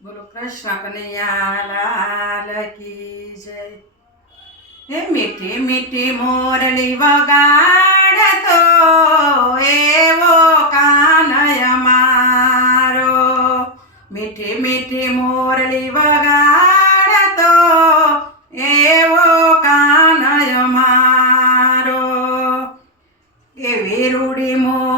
બોલો કૃષ્ણ કનૈયા લાલ કી જય. હે મીઠી મીઠી મોરલી વગાડતો એવો કાનય મારો મીઠી મીઠી મોરલી વગાડતો એવો કાનય મારો એવી રૂડી મોરલી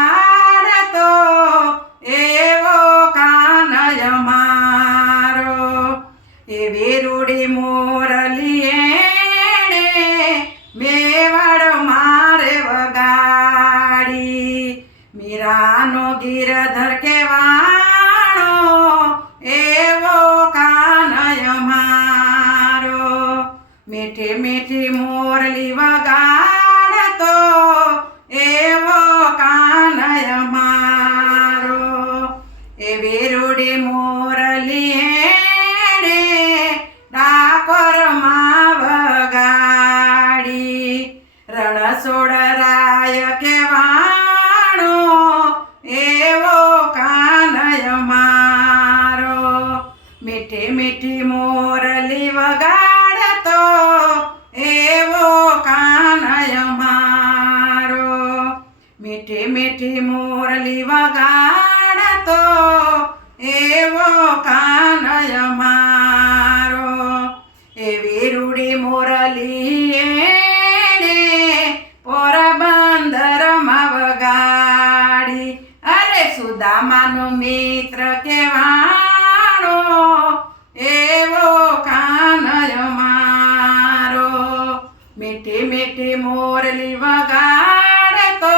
મોરલી એણે મેવાડ મારે વગાડી. મીરાનો ગીરધર કેવાણો એવો કાનય મારો. મીઠી મીઠી મોરલી વગાડતો રણછોડ રાય કેવાણો એવો કાનય મારો. મીઠી મીઠી મોરલી વગાડતો એવો કાનય મારો. મીઠી મીઠી મોરલી વગાડતો એવો કાનય મારો. એવી રૂડી મોરલી અરે સુદામાનો મિત્ર કેવાણો એવો કાનય મારો. મીઠી મીઠી મોરલી વગાડતો,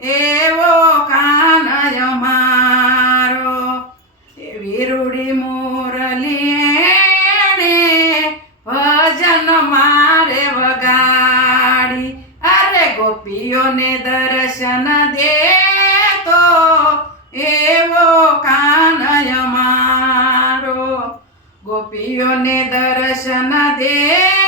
એવો કાનય મારો. એવી રૂડી મોરલી એણે ભજન મારે વગાડી. અરે ગોપીઓને દર્શન ગોપીઓને દર્શન એવો